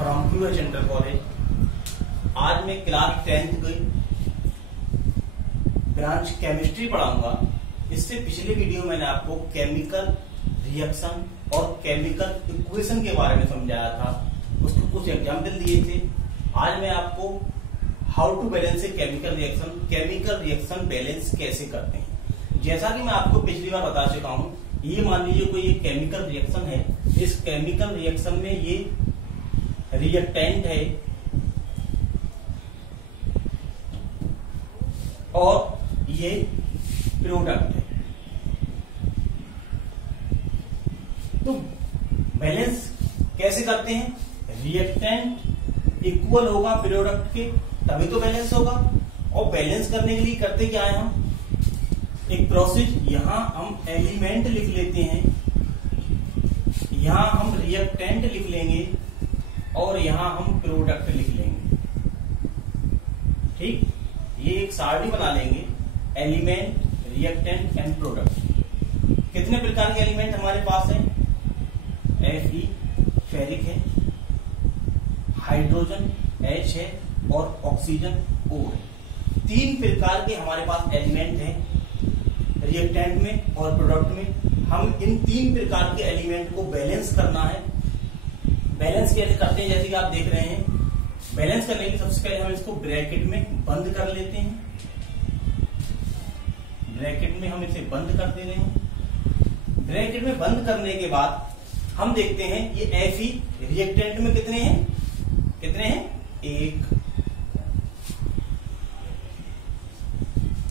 From QH inter college. आज मैं class 10th की ब्रांच केमिस्ट्री पढ़ाऊंगा। इससे पिछले वीडियो मैंने आपको केमिकल रिएक्शन और केमिकल इक्वेशन के बारे में समझाया था, उसके कुछ एग्जाम्पल दिए थे। आज मैं आपको how to balance a chemical reaction balance कैसे करते हैं। जैसा कि मैं आपको पिछली बार बता चुका हूं, ये मान लीजिए कोई एक केमिकल रिएक्शन है। इस केमिकल रिएक्शन में ये रिएक्टेंट है और ये प्रोडक्ट है। तो बैलेंस कैसे करते हैं? रिएक्टेंट इक्वल होगा प्रोडक्ट के, तभी तो बैलेंस होगा। और बैलेंस करने के लिए करते क्या है, हम एक प्रोसेस, यहां हम एलिमेंट लिख लेते हैं, यहां हम रिएक्टेंट लिख लेंगे और यहां हम प्रोडक्ट लिख लेंगे। ठीक, ये एक सारणी बना लेंगे, एलिमेंट, रिएक्टेंट एंड प्रोडक्ट। कितने प्रकार के एलिमेंट हमारे पास है? Fe फेरिक है, हाइड्रोजन H है और ऑक्सीजन O है। 3 प्रकार के हमारे पास एलिमेंट हैं रिएक्टेंट में और प्रोडक्ट में। हम इन 3 प्रकार के एलिमेंट को बैलेंस करना है। बैलेंस कैसे करते हैं? जैसे कि आप देख रहे हैं, बैलेंस करने के लिए सबसे पहले हम इसको ब्रैकेट में बंद कर लेते हैं। ब्रैकेट में हम इसे बंद कर दे रहे हैं। ब्रैकेट में बंद करने के बाद हम देखते हैं ये Fe रिएक्टेंट में कितने हैं? 1।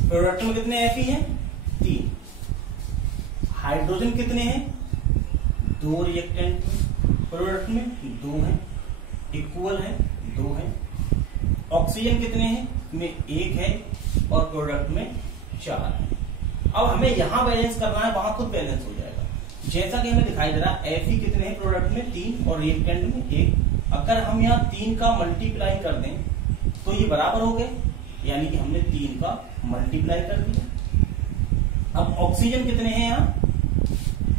प्रोडक्ट में कितने Fe हैं? 3। हाइड्रोजन कितने हैं? 2 रिएक्टेंट में, प्रोडक्ट में 2 हैं, इक्वल है, 2 हैं। ऑक्सीजन कितने हैं? में 1 है और प्रोडक्ट में 4 है। अब हमें यहां बैलेंस करना है, वहां खुद बैलेंस हो जाएगा। जैसा कि हमें दिखाई दे रहा है, Fe कितने हैं? प्रोडक्ट में 3 और रिएक्टेंट में 1। अगर हम यहाँ 3 का मल्टीप्लाई कर दें तो ये बराबर हो गए, यानी कि हमने 3 का मल्टीप्लाई कर दिया। अब ऑक्सीजन कितने हैं? यहाँ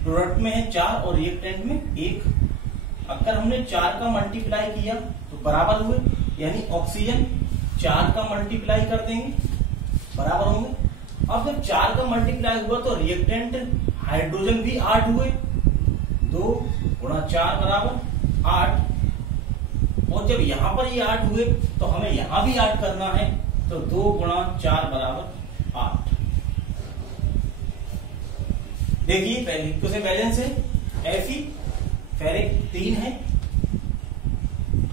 प्रोडक्ट में है 4 और रिएक्टेंट में 1। अगर हमने 4 का मल्टीप्लाई किया तो बराबर हुए, यानी ऑक्सीजन 4 का मल्टीप्लाई कर देंगे, बराबर होंगे। अब जब 4 का मल्टीप्लाई हुआ तो रिएक्टेंट हाइड्रोजन भी 8 हुए, 2 गुणा 4 बराबर 8। और जब यहां पर ये 8 हुए तो हमें यहां भी 8 करना है, तो 2 गुणा 4 बराबर 8। देखिए पहले इक्वेशन बैलेंस है। Fe फेरिक 3 है,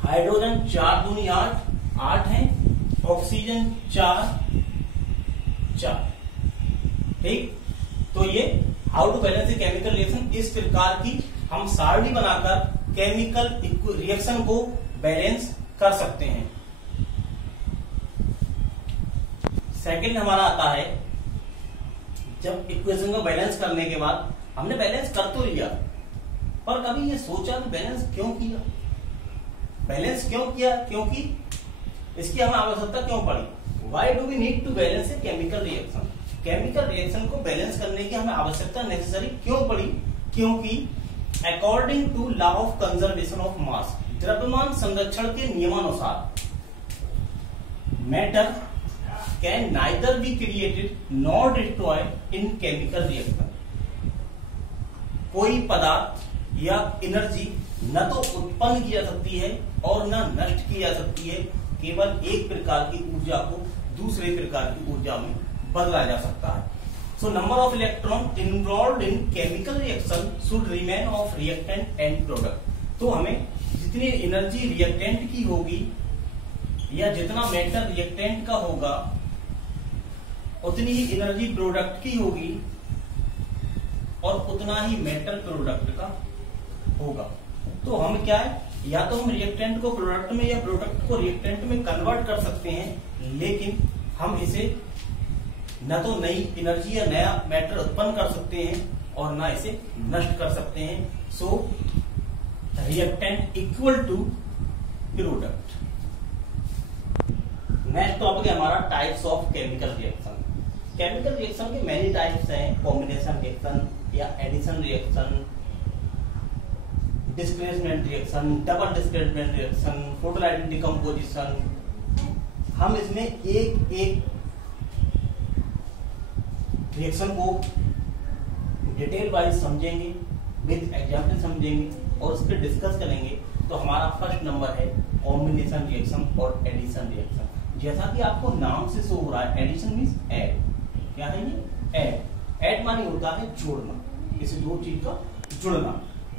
हाइड्रोजन 4 दूनी 8 है, ऑक्सीजन 4। ठीक, तो ये how to balance a chemical reaction, इस प्रकार की हम सारणी बनाकर केमिकल रिएक्शन को बैलेंस कर सकते हैं। सेकंड हमारा आता है, जब इक्वेशन को बैलेंस करने के बाद हमने बैलेंस कर तो लिया, पर कभी ये सोचा कि बैलेंस क्यों किया? बैलेंस क्यों किया? क्योंकि इसकी हमें आवश्यकता क्यों पड़ी? Why do we need to balance a chemical reaction? Chemical reaction को बैलेंस करने की हमें आवश्यकता नेसेसरी क्यों पड़ी? क्योंकि according to law of conservation of mass, द्रव्यमान संरक्षण के नियमानुसार, matter can neither be created nor destroyed in chemical reaction. कोई पदार्थ या एनर्जी न तो उत्पन्न की जा सकती है और न नष्ट की जा सकती है। केवल एक प्रकार की ऊर्जा को दूसरे प्रकार की ऊर्जा में बदला जा सकता है। So number of electron involved in chemical reaction should remain of reactant and product. तो हमें जितनी एनर्जी रिएक्टेंट की होगी या जितना मैटर रिएक्टेंट का होगा, उतनी ही एनर्जी प्रोडक्ट की होगी और उतना ही मैटर प्रोडक्ट का होगा। तो हम क्या है, या तो हम रिएक्टेंट को प्रोडक्ट में या प्रोडक्ट को रिएक्टेंट में कन्वर्ट कर सकते हैं, लेकिन हम इसे न तो नई एनर्जी या नया मैटर उत्पन्न कर सकते हैं और न इसे नष्ट कर सकते हैं। So reactant equal to product. Next topic है हमारा types of chemical reaction. Chemical reaction के मेनी टाइप्स हैं, कॉम्बिनेशन रिएक्शन या addition reaction, displacement reaction, double displacement reaction, photolytic decomposition, हम इसमें एक एक रिएक्शन को डिटेल वाइज समझेंगे, विद एग्जाम्पल समझेंगे और उस पर डिस्कस करेंगे। तो हमारा फर्स्ट नंबर है कॉम्बिनेशन रिएक्शन और एडिशन रिएक्शन। जैसा कि आपको नाम से शो हो रहा है, एडिशन मींस ऐड। क्या है ये? ऐड। ऐड माने होता है जोड़ना, इसे दो चीज का जुड़ना।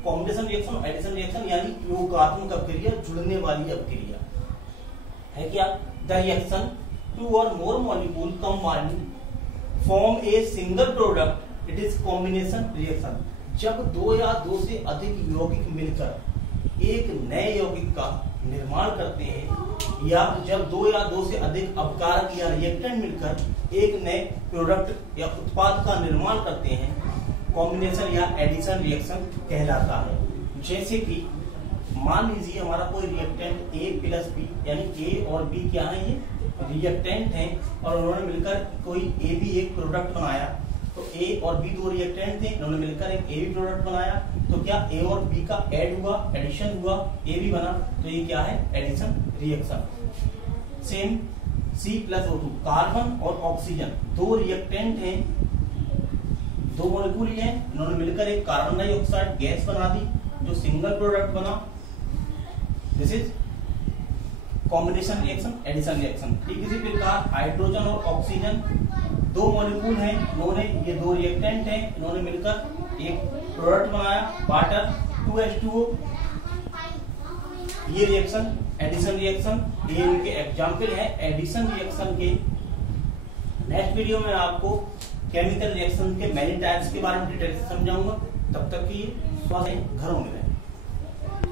कॉम्बिनेशन रिएक्शन और एडिशन रिएक्शन यानी योगात्मक अभिक्रिया, जुड़ने वाली अभिक्रिया है। क्या? The reaction two or more molecule combined form a single product, it is combination reaction. जब दो या दो से अधिक यौगिक मिलकर एक नए यौगिक का निर्माण करते हैं, या जब दो या दो से अधिक अपकारक या रिएक्टेंट मिलकर एक नए प्रोडक्ट या उत्पाद का निर्माण करते हैं, कॉम्बिनेशन या एडिशन रिएक्शन कहलाता है। जैसे कि मान लीजिए हमारा कोई रिएक्टेंट A प्लस बी, यानी A और B क्या है? ये रिएक्टेंट हैं और उन्होंने मिलकर कोई A भी एक प्रोडक्ट बनाया। तो A और B दो रिएक्टेंट थे, उन्होंने मिलकर एक A भी प्रोडक्ट बनाया। तो क्या A और B का ऐड हुआ, एडिशन हुआ, A भी बना। तो ये क्या है? Addition reaction. Same C+O2, carbon और ऑक्सीजन दो रिएक्टेंट हैं, दो मॉलिक्यूल हैं, इन्होंने मिलकर एक कार्बन डाइऑक्साइड गैस बना दी जो सिंगल प्रोडक्ट बना। This is combination reaction, addition reaction. ठीक इसी प्रकार हाइड्रोजन और ऑक्सीजन दो मॉलिक्यूल हैं, इन्होंने ये दो रिएक्टेंट हैं, इन्होंने मिलकर एक प्रोडक्ट बनाया वाटर 2H2O। ये रिएक्शन एडिशन रिएक्शन, ये इनके एग्जाम्पल है एडिशन रिएक्शन के। नेक्स्ट वीडियो में आपको केमिकल रिएक्शन के मेनी टाइप्स के बारे में डिटेल से समझाऊंगा। तब तक की स्वस्थ घरों में